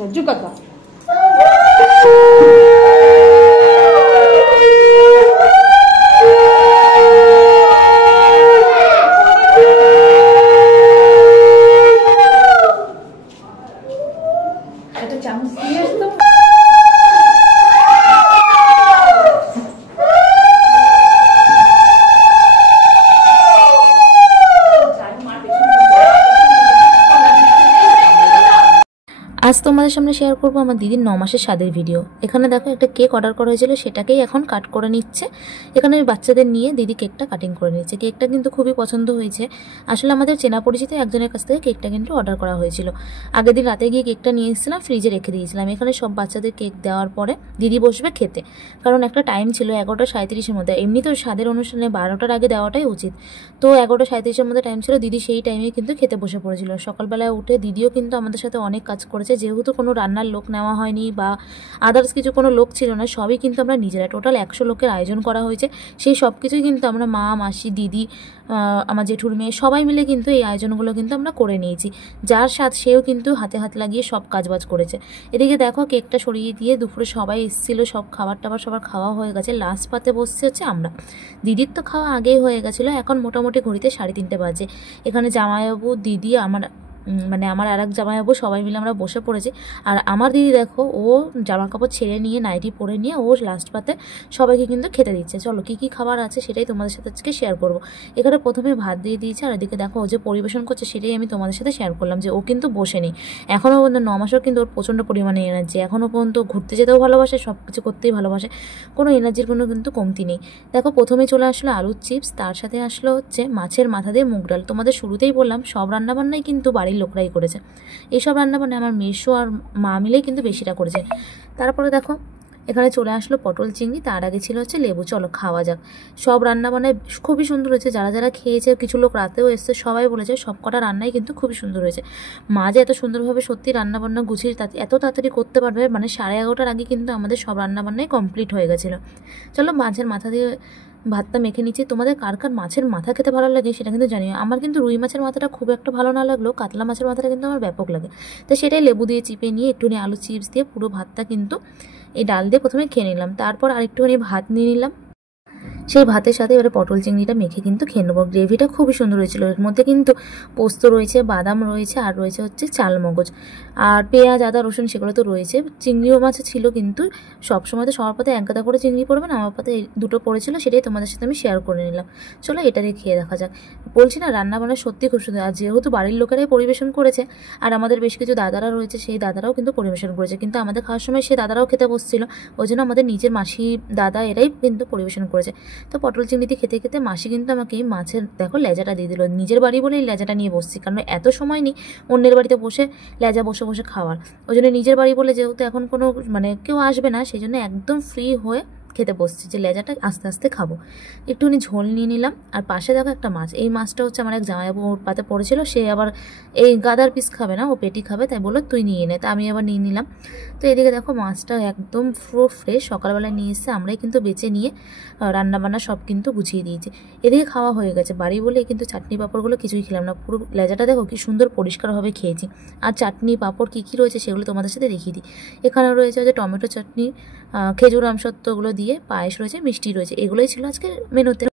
अच्छा जुकाता आज তোমাদের সামনে শেয়ার করব আমার দিদির 9 মাসের স্বাদের ভিডিও। এখানে দেখো একটা কেক অর্ডার করা হয়েছিল, সেটাকেই এখন কাট করে নিচ্ছে। এখানে বাচ্চাদের নিয়ে দিদি কেকটা কাটিং করে নিচ্ছে। কেকটা কিন্তু খুবই পছন্দ হয়েছে। আসলে আমাদের চেনা পরিচিত একজনের কাছ থেকে কেকটা কিন্তু অর্ডার করা হয়েছিল। আগের দিন রাতে গিয়ে কেকটা নিয়ে এসেছিলাম, ফ্রিজে রেখে দিয়েছিলাম। এখানে সব বাচ্চাদের কেক দেওয়ার পরে দিদি বসবে খেতে, কারণ একটা টাইম ছিল 11:37-এর মধ্যে। এমনি তো স্বাদের অনুষ্ঠানে 12টার আগে দেওয়াটাই উচিত, তো 11:37-এর মধ্যে টাইম ছিল। দিদি সেই টাইমে কিন্তু খেতে বসে পড়েছিল। সকালবেলায় উঠে দিদিও কিন্তু আমাদের সাথে অনেক কাজ করেছে, যেহেতু কোনো রান্নার লোক নেওয়া হয়নি বা আদার্স কিছু কোনো লোক ছিল না, সবই কিন্তু আমরা নিজেরা, টোটাল 100 লোকের আয়োজন করা হয়েছে। সেই সব কিছুই কিন্তু আমরা মা, মাসি, দিদি, আমার জেঠুর মেয়ে সবাই মিলে কিন্তু এই আয়োজনগুলো কিন্তু আমরা করে নিয়েছি। যার সাথে সেও কিন্তু হাতে হাত লাগিয়ে সব কাজবাজ করেছে। এদিকে দেখো কেকটা সরিয়ে দিয়ে দুপুরে সবাই এসেছিলো, সব খাবার টাবার সবার খাওয়া হয়ে গেছে। লাস্ট পাতে বসছে হচ্ছে আমরা। দিদির তো খাওয়া আগেই হয়ে গেছিলো। এখন মোটামুটি ঘড়িতে 3:30 বাজে। এখানে জামাইবাবু, দিদি, আমার আর এক জামাইবাবু সবাই মিলে আমরা বসে পড়েছি। আর আমার দিদি দেখো, ও জামা কাপড় ছেড়ে নিয়ে, নাইটি পরে নিয়ে ও লাস্ট পাতে সবাইকে কিন্তু খেতে দিচ্ছে। চলো কী কী খাবার আছে সেটাই তোমাদের সাথে আজকে শেয়ার করব। এখানে প্রথমে ভাত দিয়ে দিয়েছে, আর এদিকে দেখো ও যে পরিবেশন করছে সেটাই আমি তোমাদের সাথে শেয়ার করলাম, যে ও কিন্তু বসেনি এখনও পর্যন্ত। 9 মাসেও কিন্তু ওর প্রচণ্ড পরিমাণে এনার্জি। এখনও পর্যন্ত ঘুরতে যেতেও ভালোবাসে, সব কিছু করতেই ভালোবাসে, কোনো এনার্জির কোনো কিন্তু কমতি নেই। দেখো প্রথমে চলে আসলো আলুর চিপস, তার সাথে আসলো হচ্ছে মাছের মাথা দিয়ে মুগ ডাল। তোমাদের শুরুতেই বললাম সব রান্নাবান্নাই কিন্তু বাড়ির লোকরাই করেছে। এইসব রান্নাবান্না আমার মেসো আর মা মিলেই কিন্তু বেশিটা করেছে। তারপরে দেখো এখানে চলে আসলো পটল চিংড়ি, তার আগে ছিল হচ্ছে লেবু। চলো খাওয়া যাক। সব রান্নাবান্নায় খুবই সুন্দর হয়েছে। যারা যারা খেয়েছে, কিছু লোক রাতেও এসছে, সবাই বলেছে সব কটা রান্নাই কিন্তু খুবই সুন্দর হয়েছে। মা যে এত সুন্দরভাবে সত্যি রান্নাবান্না গুছিয়ে এত তাড়াতাড়ি করতে পারবে, মানে 11:30টার আগে কিন্তু আমাদের সব রান্নাবান্নাই কমপ্লিট হয়ে গেছিলো। চলো মাছের মাথা দিয়ে ভাতটা মেখে নিচ্ছি। তোমাদের কার কার মাছের মাথা খেতে ভালো লাগে সেটা কিন্তু জানিও। আমার কিন্তু রুই মাছের মাথাটা খুব একটা ভালো না লাগলেও কাতলা মাছের মাথাটা কিন্তু আমার ব্যাপক লাগে। তো সেটাই লেবু দিয়ে চিপে নিয়ে একটুখানি আলু চিপস দিয়ে পুরো ভাতটা কিন্তু এই ডাল দিয়ে প্রথমে খেয়ে নিলাম। তারপর আরেকটুখানি ভাত নিয়ে নিলাম। সেই ভাতের সাথে এবারে পটল চিংড়িটা মেখে কিন্তু খেয়ে নেবো। গ্রেভিটা খুবই সুন্দর হয়েছিল। এর মধ্যে কিন্তু পোস্ত রয়েছে, বাদাম রয়েছে, আর রয়েছে হচ্ছে চাল মগজ, আর পেঁয়াজ, আদা, রসুন সেগুলো তো রয়েছে। চিংড়িও মাছও ছিল, কিন্তু সবসময় তো সবার পাতে 1 গাদা করে চিংড়ি পড়বে না, আমার পাতে 2টো পড়েছিল, সেটাই তোমাদের সাথে আমি শেয়ার করে নিলাম। চলো এটা দিয়ে খেয়ে দেখা যাক। বলছি না, রান্না বান্না সত্যি খুব সুন্দর। আর যেহেতু বাড়ির লোকেরাই পরিবেশন করেছে, আর আমাদের বেশ কিছু দাদারা রয়েছে, সেই দাদারাও কিন্তু পরিবেশন করেছে। কিন্তু আমাদের খাওয়ার সময় সেই দাদারাও খেতে বসছিল, ওই জন্য আমাদের নিজের মাসি, দাদা এরাই কিন্তু পরিবেশন করেছে। তো পটল চিংড়িতে খেতে খেতে মাসি কিন্তু আমাকে মাছের দেখো লেজাটা দিয়ে দিল। নিজের বাড়ি বলেই লেজাটা নিয়ে বসছি, কারণ এত সময় নেই অন্যের বাড়িতে বসে লেজা বসে বসে খাওয়ার। ওই জন্য নিজের বাড়ি বলে, যেহেতু এখন কোনো কেউ আসবে না, সেই জন্য একদম ফ্রি হয়ে খেতে বসছি, যে লেজাটা আস্তে আস্তে খাবো। একটুখানি ঝোল নিয়ে নিলাম। আর পাশে দেখো একটা মাছ। এই মাছটা হচ্ছে আমার এক জামাইবাবু ওর পাতে পড়েছিল, সে আবার এই গাদার পিস খাবে না, ও পেটি খাবে, তাই বললো তুই নিয়ে নে। তা আমি আবার নিয়ে নিলাম। তো এদিকে দেখো মাছটা একদম পুরো ফ্রেশ, সকালবেলায় নিয়ে এসে আমরাই কিন্তু বেছে নিয়ে রান্নাবান্না সব কিন্তু গুছিয়ে দিয়েছি। এদিকে খাওয়া হয়ে গেছে। বাড়ি বলে কিন্তু চাটনি পাঁপড়গুলো কিছুই খেলাম না। পুরো লেজাটা দেখো কি সুন্দর পরিষ্কারভাবে খেয়েছি। আর চাটনি পাঁপড় কী কী রয়েছে সেগুলো তোমাদের সাথে দেখিয়ে দিই। এখানে রয়েছে যে টমেটো চাটনি, খেজুর আমসত্ত্বগুলো দিয়ে পায়েস রয়েছে, মিষ্টি রয়েছে। এগুলোই ছিল আজকে মেনুতে।